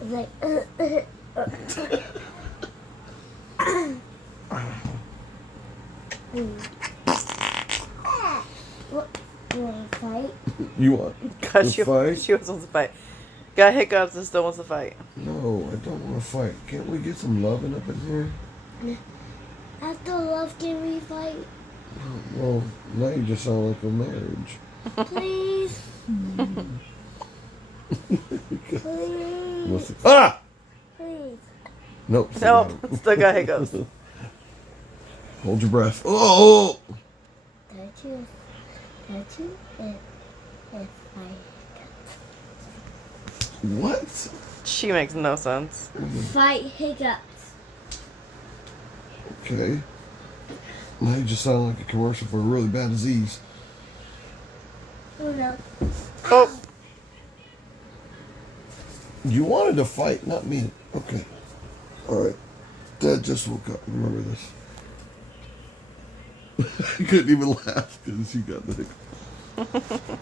It's like, what? You want to fight? You want Cause to fight? she wants to fight. Got hiccups and still wants to fight. No, I don't want to fight. Can't we get some loving up in here? After love, can we fight? Well, now you just sound like a marriage. Please. Please. Ah! Please. Nope. Nope. Still got hiccups. Hold your breath. Oh! Touch you if I What? She makes no sense. fight hiccups. Okay. Now you just sound like a commercial for a really bad disease. Oh no. Oh. You wanted to fight, not me. Okay. Alright. Dad just woke up. Remember this. I couldn't even laugh because he got the hiccup.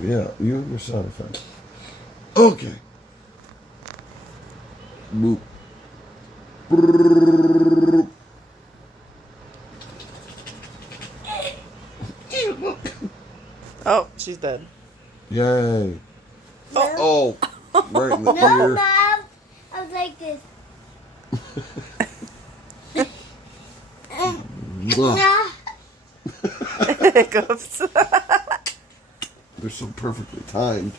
Yeah, you and your sound effects. Okay. Boop. Oh, she's dead. Yay. Oh, right in the No, ear. Mom. I was like this. Ugh. Hiccups. They're so perfectly timed.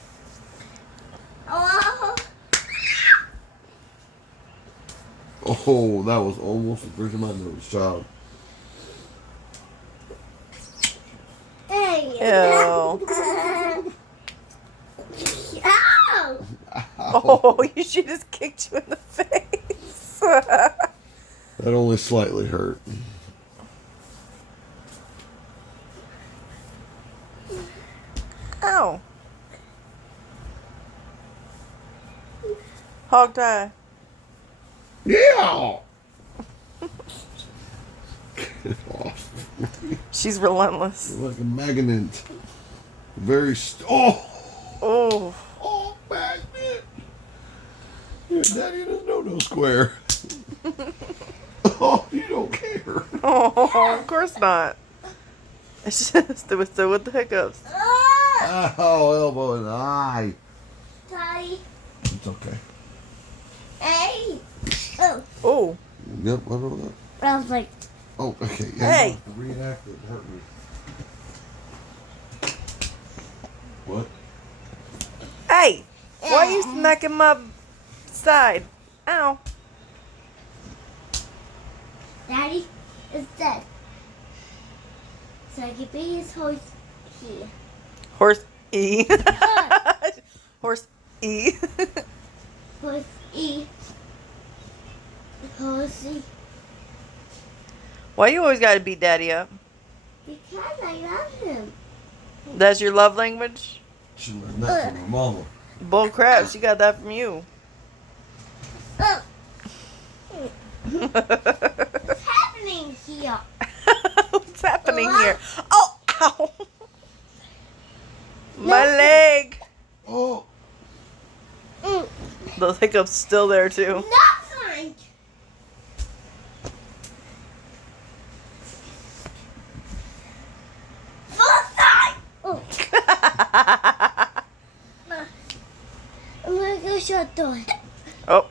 Oh. Oh, that was almost the bridge of my nose, child. Hey. Ew. Ow. Oh, she just kicked you in the face. That only slightly hurt. Ow. Hog tie. Yeah! Get off. She's relentless. You're like a magnet. Very oh! Oh. Oh, magnet! Your daddy doesn't know no square. Oh, you don't care. Oh, of course not. It's just, it was still with the hiccups. Oh. Ow, elbow in the eye. Sorry. It's okay. Hey. Oh. Oh. Yep, I know that. I was like, Oh, okay. Yeah, Hey. the reenactment hurt me. What? Hey, why are you smacking my side? Ow. Daddy is dead. So I can be his horse here. Horse E. Horse E. Horse E. Horsey. Why you always gotta beat daddy up? Because I love him. That's your love language? She learned that from her mama. Bull crap, she got that from you. Oh. What's happening here? What's happening here? Oh, ow. My leg. Oh! The hiccup's still there too. Nothing. Oh. I'm gonna go shut door. Oh.